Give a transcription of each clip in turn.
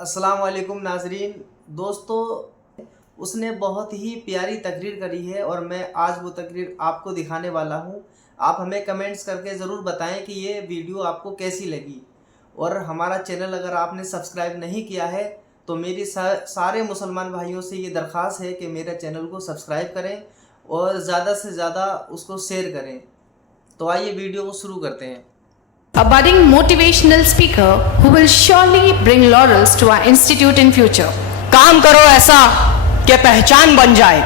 अस्सलाम वालेकुम नाजरीन। दोस्तों, उसने बहुत ही प्यारी तकरीर करी है और मैं आज वो तकरीर आपको दिखाने वाला हूँ। आप हमें कमेंट्स करके ज़रूर बताएं कि ये वीडियो आपको कैसी लगी। और हमारा चैनल अगर आपने सब्सक्राइब नहीं किया है तो मेरी सारे मुसलमान भाइयों से ये दरख्वास्त है कि मेरे चैनल को सब्सक्राइब करें और ज़्यादा से ज़्यादा उसको शेयर करें। तो आइए वीडियो को शुरू करते हैं। A budding motivational speaker who will surely bring laurels to our institute in future. काम करो ऐसा कि पहचान बन जाए।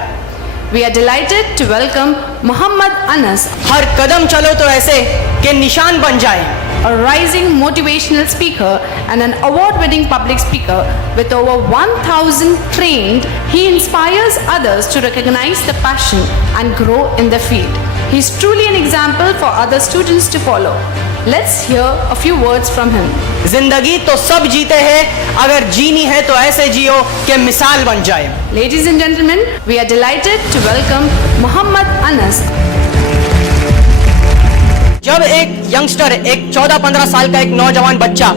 We are delighted to welcome Muhammad Anas, हर कदम चलो तो ऐसे कि निशान बन जाए। a rising motivational speaker and an award-winning public speaker with over 1,000 trained. He inspires others to recognize the passion and grow in the field. He is truly an example for other students to follow. Let's hear a few words from him. जिंदगी तो सब जीते हैं, अगर जीनी है तो ऐसे जियो कि मिसाल बन जाए। Ladies and gentlemen, we are delighted to welcome Muhammad Anas. जब एक यंगस्टर, एक 14-15 साल का एक नौजवान बच्चा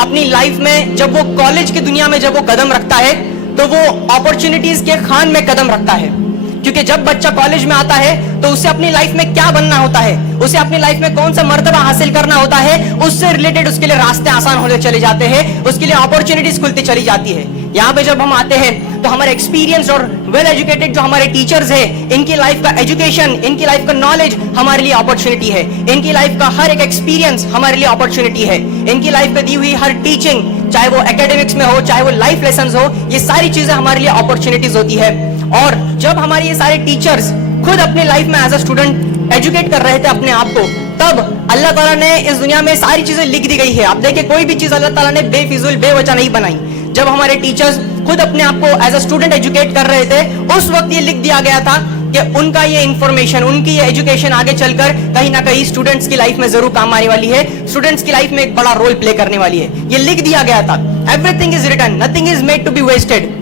अपनी लाइफ में जब वो कॉलेज की दुनिया में जब वो कदम रखता है तो वो अपॉर्चुनिटीज के खान में कदम रखता है। क्योंकि जब बच्चा कॉलेज में आता है तो उसे अपनी लाइफ में क्या बनना होता है, उसे अपनी लाइफ में कौन सा मर्तबा हासिल करना होता है, उससे रिलेटेड उसके लिए रास्ते आसान होते चले जाते हैं, उसके लिए अपॉर्चुनिटीज खुलती चली जाती है। यहाँ पे जब हम आते हैं तो हमारे एक्सपीरियंस और वेल एजुकेटेड जो हमारे टीचर्स हैं, इनकी लाइफ का एजुकेशन, इनकी लाइफ का नॉलेज हमारे लिए अपॉर्चुनिटी है। इनकी लाइफ का हर एक एक्सपीरियंस हमारे लिए अपॉर्चुनिटी है। इनकी लाइफ पे दी हुई हर टीचिंग, चाहे वो एकेडमिक्स में हो, चाहे वो लाइफ लेसन्स हो, ये सारी चीजें हमारे लिए अपॉर्चुनिटीज होती है। और जब हमारे ये सारे टीचर्स खुद अपने लाइफ में एज अ स्टूडेंट एजुकेट कर रहे थे अपने आप को, तब अल्लाह ताला ने इस दुनिया में सारी चीजें लिख दी गई है। आप देखिए, कोई भी चीज अल्लाह ताला ने बेफिजूल बेवजह नहीं बनाई। जब हमारे टीचर्स खुद अपने आप को एज अ स्टूडेंट एजुकेट कर रहे थे, उस वक्त ये लिख दिया गया था कि उनका ये इंफॉर्मेशन, उनकी ये एजुकेशन आगे चलकर कहीं ना कहीं स्टूडेंट्स की लाइफ में जरूर काम आने वाली है, स्टूडेंट्स की लाइफ में एक बड़ा रोल प्ले करने वाली है। ये लिख दिया गया था। Everything is written, nothing is made to be wasted.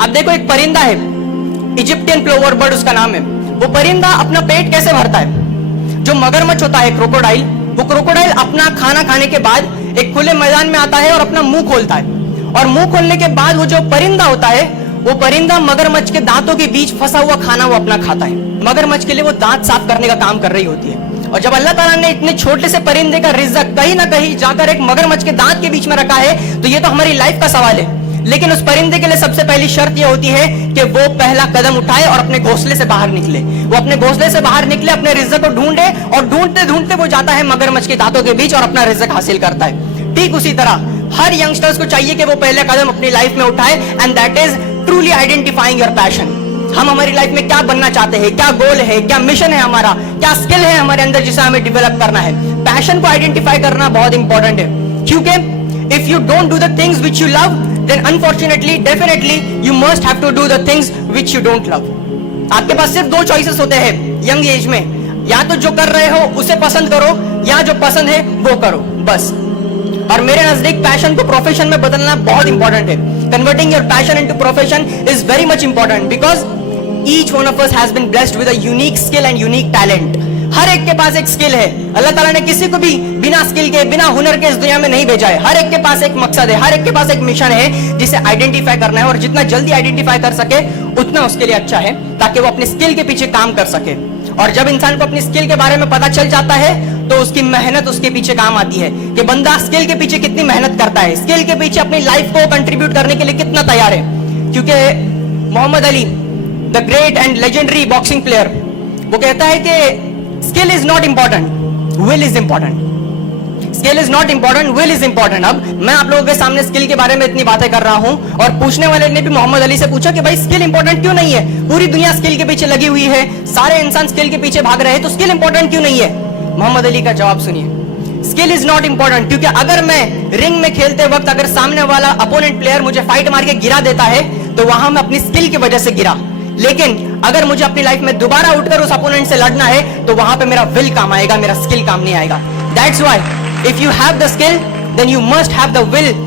आप देखो, एक परिंदा है, इजिप्टियन प्लोवर बर्ड उसका नाम है। वो परिंदा अपना पेट कैसे भरता है? जो मगरमच्छ होता है, क्रोकोडाइल, वो क्रोकोडाइल अपना खाना खाने के बाद एक खुले मैदान में आता है और अपना मुंह खोलता है। और मुंह खोलने के बाद वो जो परिंदा होता है, वो परिंदा मगरमच्छ के दांतों के बीच फंसा हुआ खाना वो अपना खाता है। मगरमच्छ के लिए वो दांत साफ करने का काम कर रही होती है। और जब अल्लाह ताला ने इतने छोटे से परिंदे का रिज़्क कहीं ना कहीं जाकर एक मगरमच्छ के दांत के बीच में रखा है, तो ये तो हमारी लाइफ का सवाल है। लेकिन उस परिंदे के लिए सबसे पहली शर्त यह होती है कि वो पहला कदम उठाए और अपने घोंसले से बाहर निकले। वो अपने घोंसले से बाहर निकले, अपने रिज़्क को ढूंढे, और ढूंढते ढूंढते वो जाता है मगरमच्छ के दांतों के बीच और अपना रिज़्क हासिल करता है। ठीक उसी तरह हर यंगस्टर्स को चाहिए कि वो पहले कदम अपनी लाइफ में उठाए, and that is truly identifying your passion. हम हमारी लाइफ में क्या बनना चाहते हैं, क्या गोल है, क्या मिशन है हमारा, क्या स्किल है हमारे अंदर जिसे हमें डेवलप करना है। पैशन को आइडेंटिफाई करना बहुत इंपॉर्टेंट है, क्योंकि if you don't do the things which you love, then unfortunately, definitely, you must have to do the things which you don't love. आपके पास सिर्फ दो चॉइसेस होते हैं यंग एज में, या तो जो कर रहे हो उसे पसंद करो, या जो पसंद है वो करो, बस। और मेरे नजदीक पैशन को प्रोफेशन में बदलना बहुत इंपॉर्टेंट है। Converting your passion into profession is very much important, because each one of us has been blessed with a unique skill and unique talent. हर एक के पास एक स्किल है। अल्लाह ताला ने किसी को भी बिना स्किल के, बिना हुनर के इस दुनिया में नहीं भेजा है। हर एक के पास एक मकसद है, हर एक के पास एक मिशन है जिसे आइडेंटिफाई करना है, और जितना जल्दी आइडेंटिफाई कर सके उतना उसके लिए अच्छा है, ताकि वो अपने स्किल के पीछे काम कर सके। और जब इंसान को अपनी स्किल के बारे में पता चल जाता है तो उसकी मेहनत उसके पीछे काम आती है कि बंदा स्किल के पीछे कितनी मेहनत करता है, स्किल के पीछे अपनी लाइफ को कंट्रीब्यूट करने के लिए कितना तैयार है। क्योंकि Muhammad Ali, the great and legendary boxing player, वो कहता है कि skill is not important, will is important. Skill is not important, will is important. अब मैं आप लोगों के सामने स्किल के बारे में इतनी बातें कर रहा हूं, और पूछने वाले ने भी मोहम्मद अली से पूछा कि भाई स्किल इंपॉर्टेंट क्यों नहीं है? पूरी दुनिया स्किल के पीछे लगी हुई है, सारे इंसान स्किल के पीछे भाग रहे हैं, तो स्किल इंपॉर्टेंट क्यों नहीं है? मोहम्मद अली का जवाब सुनिए, स्किल इज नॉट इंपॉर्टेंट, क्योंकि अगर मैं रिंग में खेलते वक्त अगर सामने वाला अपोनेंट प्लेयर मुझे फाइट मार के गिरा देता है तो वहां मैं अपनी स्किल की वजह से गिरा। लेकिन अगर मुझे अपनी लाइफ में दोबारा उठकर उस अपोनेंट से लड़ना है तो वहां पे मेरा विल काम आएगा, मेरा स्किल काम नहीं आएगा। That's why if you have the skill then you must have the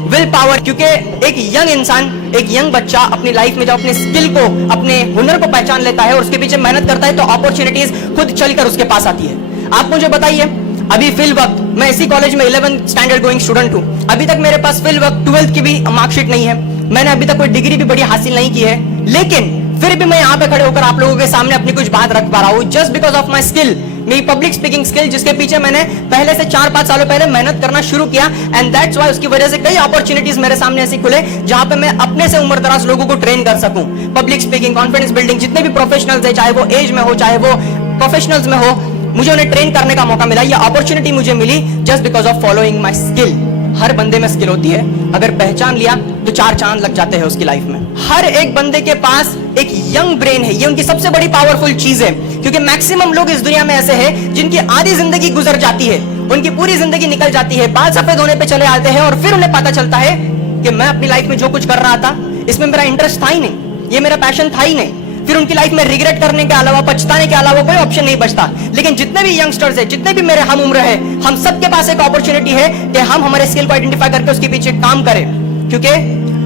will power. क्योंकि एक यंग इंसान, एक यंग बच्चा अपनी लाइफ में जब अपने स्किल को, अपने हुनर को पहचान लेता है और उसके पीछे मेहनत करता है, तो अपॉर्चुनिटीज खुद चलकर उसके पास आती है। आप मुझे बताइए, अभी फिल वक्त मैं इसी कॉलेज में 11th स्टैंडर्ड गोइंग स्टूडेंट हूं, अभी तक मेरे पास फिल वक्त 12th की भी मार्कशीट नहीं है। मैंने अभी तक कोई डिग्री भी बड़ी हासिल नहीं की है, लेकिन फिर भी मैं यहाँ पे खड़े होकर आप लोगों के सामने अपनी कुछ बात रख पा रहा हूँ just because of my skill, मेरी पब्लिक स्पीकिंग स्किल, जिसके पीछे मैंने पहले से 4-5 सालों पहले मेहनत करना शुरू किया। एंड दैट्स व्हाई उसकी वजह से कई अपॉर्चुनिटीज मेरे सामने ऐसी खुले जहां पे मैं अपने से उम्र दराज लोगों को ट्रेन कर सकूं। पब्लिक स्पीकिंग, कॉन्फिडेंस बिल्डिंग, जितने भी प्रोफेशनल्स है, चाहे वो एज में हो चाहे वो प्रोफेशनल्स में हो, मुझे उन्हें ट्रेन करने का मौका मिला। ये अपॉर्चुनिटी मुझे मिली just because of following my skill. हर बंदे में स्किल होती है, अगर पहचान लिया तो 4 चांद लग जाते हैं उसकी लाइफ में। हर एक बंदे के पास एक यंग ब्रेन है, ये उनकी सबसे बड़ी पावरफुल चीज है, क्योंकि मैक्सिमम लोग इस दुनिया में ऐसे हैं जिनकी आधी जिंदगी गुजर जाती है, उनकी पूरी जिंदगी निकल जाती है, बाल सफेद होने पे चले आते हैं और फिर उन्हें पता चलता है कि मैं अपनी लाइफ में जो कुछ कर रहा था इसमें मेरा इंटरेस्ट था ही नहीं, ये मेरा पैशन था ही नहीं। फिर उनकी लाइफ में रिग्रेट करने के अलावा, पछताने के अलावा कोई ऑप्शन नहीं बचता। लेकिन जितने भी यंगस्टर्स हैं, जितने भी मेरे हम उम्र है, हम सबके पास एक अपॉर्चुनिटी है कि हम हमारे स्किल को आइडेंटिफाई करके उसके पीछे काम करें, क्योंकि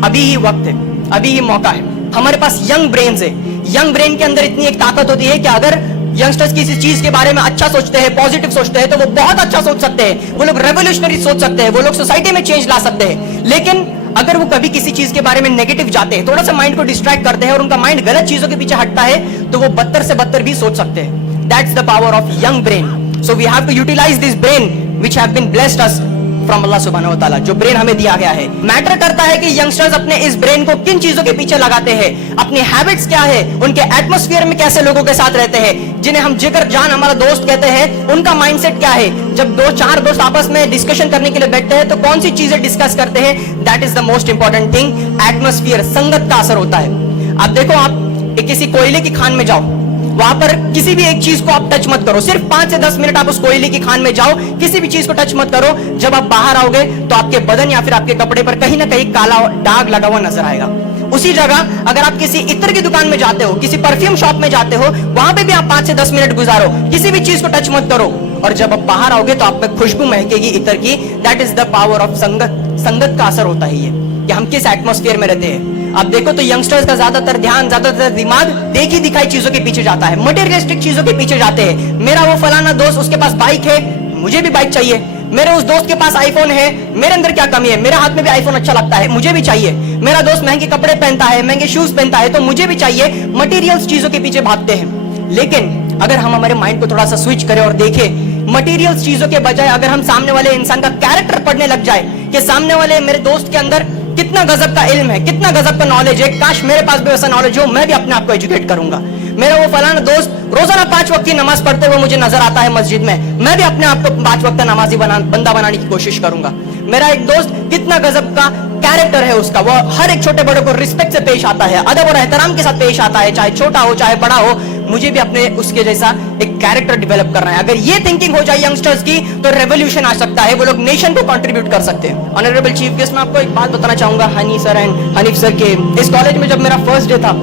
अभी ही वक्त है, अभी ही मौका है। हमारे पास यंग ब्रेन है, यंग ब्रेन के अंदर इतनी एक ताकत होती है कि अगर यंगस्टर्स किसी चीज के बारे में अच्छा सोचते हैं, पॉजिटिव सोचते हैं, तो वो बहुत अच्छा सोच सकते हैं, वो लोग रेवोल्यूशनरी सोच सकते हैं, वो लोग सोसाइटी में चेंज ला सकते हैं। लेकिन अगर वो कभी किसी चीज के बारे में नेगेटिव जाते हैं, थोड़ा सा माइंड को डिस्ट्रैक्ट करते हैं और उनका माइंड गलत चीजों के पीछे हटता है, तो वो बदतर से बदतर भी सोच सकते हैं। That's the power of young brain. So we have to utilize this brain which have been blessed us from Allah सुब्हानहू व तआला, जो ब्रेन हमें दिया गया है। मैटर करता है कि यंगस्टर्स अपने इस ब्रेन को किन चीजों के पीछे लगाते हैं, अपनी हैबिट्स क्या है, उनके एटमॉस्फेयर में कैसे लोगों के साथ रहते हैं, जिन्हें हम जिगर जान हमारा दोस्त कहते हैं, उनका माइंडसेट क्या है। जब 2-4 दोस्त आपस में डिस्कशन करने के लिए बैठते हैं तो कौन सी चीजें डिस्कस करते हैं, that is the most important thing. Atmosphere, संगत का असर होता है। आप देखो, आप किसी कोयले की खान में जाओ, वहां पर किसी भी एक चीज को आप टच मत करो, सिर्फ 5 से 10 मिनट आप उस कोयले की खान में जाओ, किसी भी चीज को टच मत करो। जब आप बाहर आओगे तो आपके बदन या फिर आपके कपड़े पर कहीं ना कहीं काला दाग लगा हुआ नजर आएगा। उसी जगह अगर आप किसी इत्र की दुकान में जाते हो, किसी परफ्यूम शॉप में जाते हो, वहां पे भी आप 5 से 10 मिनट गुजारो, किसी भी चीज को टच मत करो, और जब आप बाहर आओगे तो आप पे खुशबू महकेगी इत्र की। That is the power of संगत। संगत का असर होता है ये, कि हम किस एटमॉस्फेयर में रहते हैं। आप देखो तो यंगस्टर्स का ज्यादातर ध्यान, ज्यादातर दिमाग देखी दिखाई चीजों के पीछे जाता है, मटेरियलिस्टिक चीजों के पीछे जाते हैं। मेरा वो फलाना दोस्त, उसके पास बाइक है, मुझे भी बाइक चाहिए। मेरे उस दोस्त के पास आईफोन है, मेरे अंदर क्या कमी है, मेरे हाथ में भी आईफोन अच्छा लगता है, मुझे भी चाहिए। मेरा दोस्त महंगे कपड़े पहनता है, महंगे शूज पहनता है, तो मुझे भी चाहिए। मटेरियल्स चीजों के पीछे भागते हैं। लेकिन अगर हम हमारे माइंड को थोड़ा सा स्विच करें और देखें, मटेरियल्स चीजों के बजाय अगर हम सामने वाले इंसान का कैरेक्टर पढ़ने लग जाए कि सामने वाले मेरे दोस्त के अंदर कितना गजब का इल्म है, कितना गजब का नॉलेज है, काश मेरे पास भी वैसा नॉलेज हो, मैं भी अपने आप को एजुकेट करूंगा। मेरा वो फलाना दोस्त रोजाना 5 वक्त की नमाज पढ़ते हुए मुझे नजर आता है मस्जिद में, मैं भी अपने आप को 5 वक्त नमाजी बंदा बनाने की कोशिश करूंगा। मेरा एक दोस्त कितना गजब का कैरेक्टर है उसका, वो हर एक छोटे बड़े को रिस्पेक्ट से पेश आता है, अदब और एहतराम के साथ पेश आता है, चाहे छोटा हो चाहे बड़ा हो। मुझे भी अपने उसके जैसा एक कैरेक्टर डेवलप करना है। अगर ये थिंकिंग हो जाए यंगस्टर्स की तो रेवोल्यूशन आ सकता है, वो लोग नेशन को कंट्रीब्यूट कर सकते हैं। ऑनरेबल चीफ गेस्ट, मैं आपको एक बात बताना चाहूंगा Honey sir and Hanif sir के। इस कॉलेज में जब मेरा फर्स्ट डे था,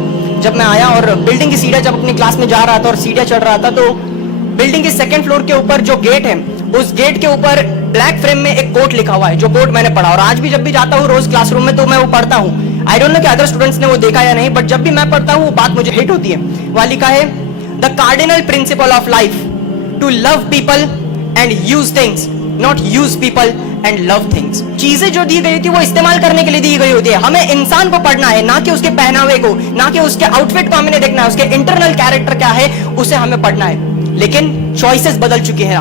जब मैं आया और बिल्डिंग की सीढ़ियां, जब अपनी क्लास में जा रहा था और सीढ़ियां चढ़ रहा था, तो बिल्डिंग के 2nd फ्लोर के ऊपर जो गेट है, उस गेट के ऊपर ब्लैक फ्रेम में एक कोट लिखा हुआ है, जो कोट मैंने पढ़ा और आज भी जब भी जाता हूँ रोज क्लासरूम में तो मैं वो पढ़ता हूँ। आई डोंट नो कि अदर स्टूडेंट्स ने वो देखा या नहीं, बट जब भी मैं पढ़ता हूँ वो बात मुझे हिट होती है। वहां लिखा है, the cardinal principle of life, to love people and use things, not use people and love things. चीजें जो दी गई थी वो इस्तेमाल करने के लिए दी गई होती है, हमें इंसान को पढ़ना है, ना कि उसके पहनावे को, ना कि उसके आउटफिट को हमें देखना है, उसके इंटरनल कैरेक्टर क्या है उसे हमें पढ़ना है। लेकिन चॉइसेस बदल चुके हैं,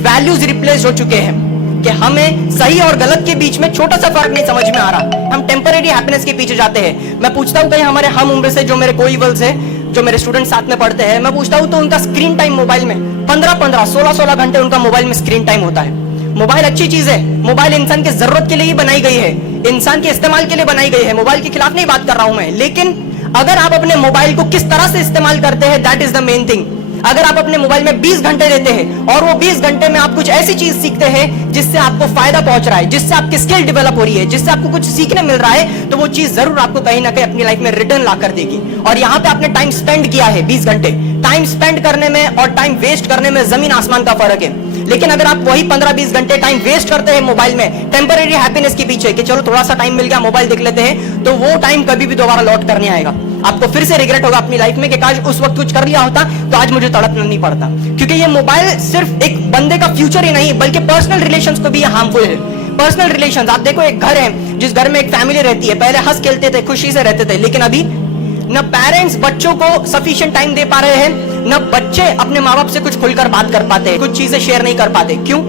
वैल्यूज रिप्लेस हो चुके हैं कि हमें सही और गलत के बीच में छोटा सा फर्क नहीं समझ में आ रहा। हम टेम्परेरी हैप्पीनेस के पीछे जाते हैं। मैं पूछता हूँ कहीं हमारे हम उम्र से जो मेरे कोईवल्स है, जो मेरे स्टूडेंट साथ में पढ़ते हैं, मैं पूछता हूँ तो उनका स्क्रीन टाइम मोबाइल में 15-15, 16-16 घंटे उनका मोबाइल में स्क्रीन टाइम होता है। मोबाइल अच्छी चीज है, मोबाइल इंसान की जरूरत के लिए ही बनाई गई है, इंसान के इस्तेमाल के लिए बनाई गई है, मोबाइल के खिलाफ नहीं बात कर रहा हूं मैं। लेकिन अगर आप अपने मोबाइल को किस तरह से इस्तेमाल करते हैं, that is the main thing. अगर आप अपने मोबाइल में 20 घंटे देते हैं और वो 20 घंटे में आप कुछ ऐसी चीज सीखते हैं जिससे आपको फायदा पहुंच रहा है, जिससे आपकी स्किल डेवलप हो रही है, जिससे आपको कुछ सीखने मिल रहा है, तो वो चीज जरूर आपको कहीं ना कहीं अपनी लाइफ में रिटर्न ला कर देगी। और यहाँ पे आपने टाइम स्पेंड किया है 20 घंटे, टाइम स्पेंड करने में और टाइम वेस्ट करने में जमीन आसमान का फर्क है। लेकिन अगर आप वही 15-20 घंटे टाइम वेस्ट करते हैं मोबाइल में टेम्परेरी हैप्पीनेस के पीछे कि चलो थोड़ा सा टाइम मिल गया मोबाइल देख लेते हैं, तो वो टाइम कभी भी दोबारा लौट कर नहीं आएगा। आपको फिर से रिग्रेट होगा अपनी लाइफ में कि काश उस वक्त कुछ कर लिया होता तो आज मुझे तड़पना नहीं पड़ता। क्योंकि ये मोबाइल सिर्फ एक बंदे का फ्यूचर ही नहीं बल्कि पर्सनल रिलेशंस को भी ये हार्मफुल है। पर्सनल रिलेशंस, आप देखो एक घर है जिस घर में एक फैमिली रहती है, पहले हंस खेलते थे, खुशी से रहते थे, लेकिन अभी न पेरेंट्स बच्चों को सफिशिएंट टाइम दे पा रहे हैं, न बच्चे अपने माँ बाप से कुछ खुलकर बात कर पाते हैं, कुछ चीजें शेयर नहीं कर पाते। क्यों?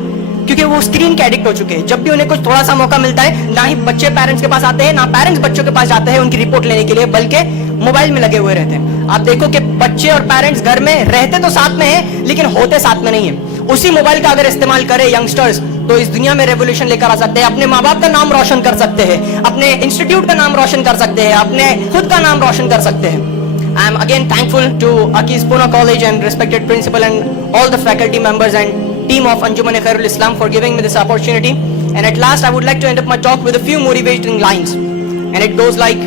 क्योंकि वो स्क्रीन के एडिक्ट हो चुके हैं। जब भी उन्हें कुछ थोड़ा सा मौका मिलता है, ना ही बच्चे पेरेंट्स के पास आते हैं, ना पेरेंट्स बच्चों के पास जाते हैं उनकी रिपोर्ट लेने के लिए, बल्कि मोबाइल में लगे हुए रहते हैं। आप देखो कि बच्चे और पेरेंट्स घर में रहते तो साथ में हैं, लेकिन होते साथ में नहीं है। उसी मोबाइल का अगर इस्तेमाल करें यंगस्टर्स, तो इस दुनिया में रेवोल्यूशन लेकर आ सकते हैं, अपने माँ बाप का नाम रोशन कर सकते हैं, अपने इंस्टीट्यूट का नाम रोशन कर सकते हैं, अपने खुद का नाम रोशन कर सकते हैं। I am again thankful to Akis Pune College and respected principal and all the faculty members and team of Anjuman Khairul Islam for giving me this opportunity. And at last, I would like to end up my talk with a few motivating lines. And it goes like,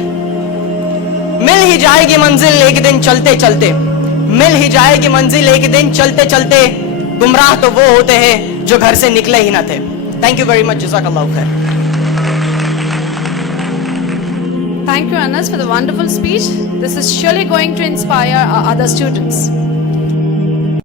मिल ही जाएगी मंजिल एक दिन चलते चलते, मिल ही जाएगी मंजिल एक दिन चलते चलते, गुमराह तो वो होते हैं जो घर से निकले ही ना थे। Thank you very much. Jazakallahu khair. Thank you, Anas, for the wonderful speech. This is surely going to inspire our other students.